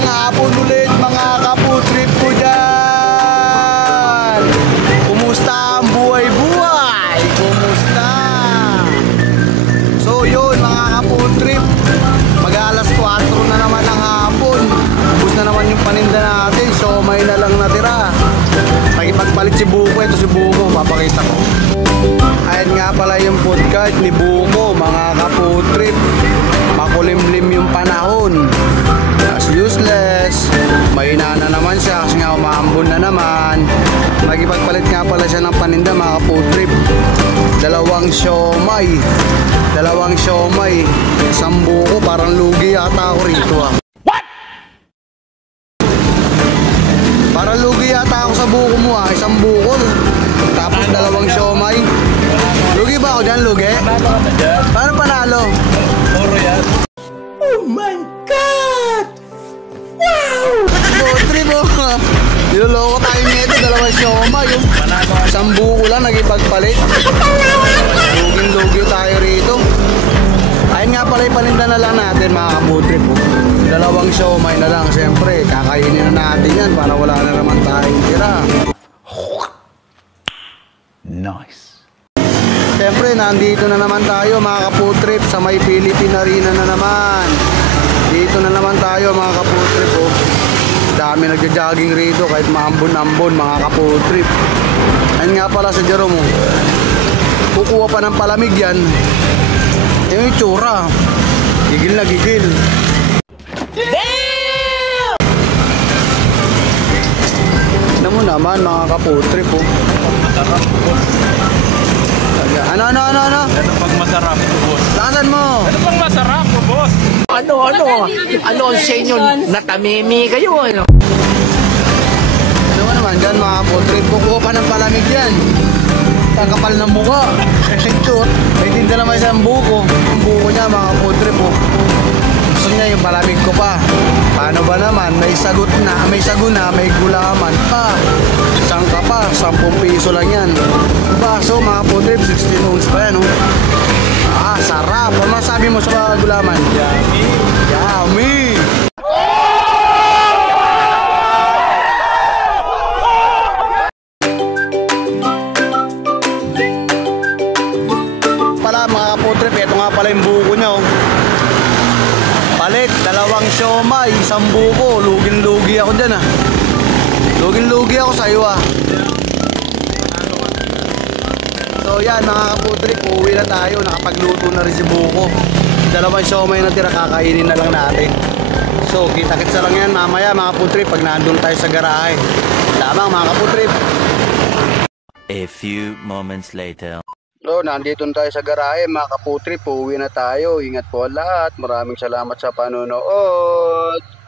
Magandang hapon ulit mga kaputrip ko dyan. Kumusta ang buhay-buhay? Kumusta? So yun mga kaputrip, mag-alas 4 na naman ang hapon. Ubus na naman yung paninda natin, so may na lang natira. Nakipagpalit si Buko, ito si Buko, papakita ko. Ayan nga pala yung food cart ni Buko mga kaputrip. Makulimlim yung panahon. As useless. Mahina na naman siya kasi nga umaambon na naman. Magipagpalit nga pala siya ng paninda mga kaputrip. Dalawang siomay. Isang buko, parang lugi yata ako rito ah. What? Parang lugi yata ako sa buko mo ah. Isang buko. Tapos dalawang siomay. Lugi ba ako dyan, lugi? Paano panalo? Puro yan. Oh my God! Wow! Putri mo! Niloloko tayo nito, dalawang siomay. Isang buko lang, nagipagpalit. Luging-lugi tayo rito. Ayun nga pala, ipaninda na lang natin mga kaputri po. Dalawang siomay na lang, siyempre. Kakainin na natin yan para wala na naman tayong tira. Nice. Siyempre, nandito na naman tayo mga kaputrip sa may Philippine Arena na naman. Dito na naman tayo mga kaputrip oh. Dami nagja-jogging rito kahit maambon-ambon mga kaputrip. Ayun nga pala sa Jerome oh. Kukuha pa ng palamig yan. Yung itsura. Gigil na gigil. Damn! Ano mo naman mga kaputrip oh. Masarap po. Ano? Ano pang masarap po, boss? Lakasan mo! Ano pang masarap po, boss? Ano ang sa inyo? Natamimi kayo, ano? Ano ka naman dyan mga kaputrip? Kukuha pa ng palamig yan. Ang kapal ng mukha. Ito, may tinda naman isang buko. Ang buko niya mga kaputrip po. Gusto niya yung palamig ko pa. Paano ba naman? May sagot na, may gulaman pa. Isang ka pa, 10 piso lang yan. Baso mga kaputrip, 16 ounce pa yan. Oh. Ah, sarap. Ano masabi mo sa gulaman? Yummy. Yummy! Pala mga kaputrip, ito nga pala yung buko niya. Oh. Palit, dalawang siomay, isang buko. Lugin-lugi ako dyan ah. Lugin-lugi ako sa iyo ah. So yan mga kaputrip, uuwi na tayo. Nakapagluto na rin si Buko. Dalawang siomay na tira, kakainin na lang natin. So kita-kits na lang yan mamaya mga kaputrip pag nandun tayo sa garahe. Lamang mga kaputrip. A few moments later. So nandito na tayo sa garahe mga kaputrip, uuwi na tayo. Ingat po lahat. Maraming salamat sa panonood.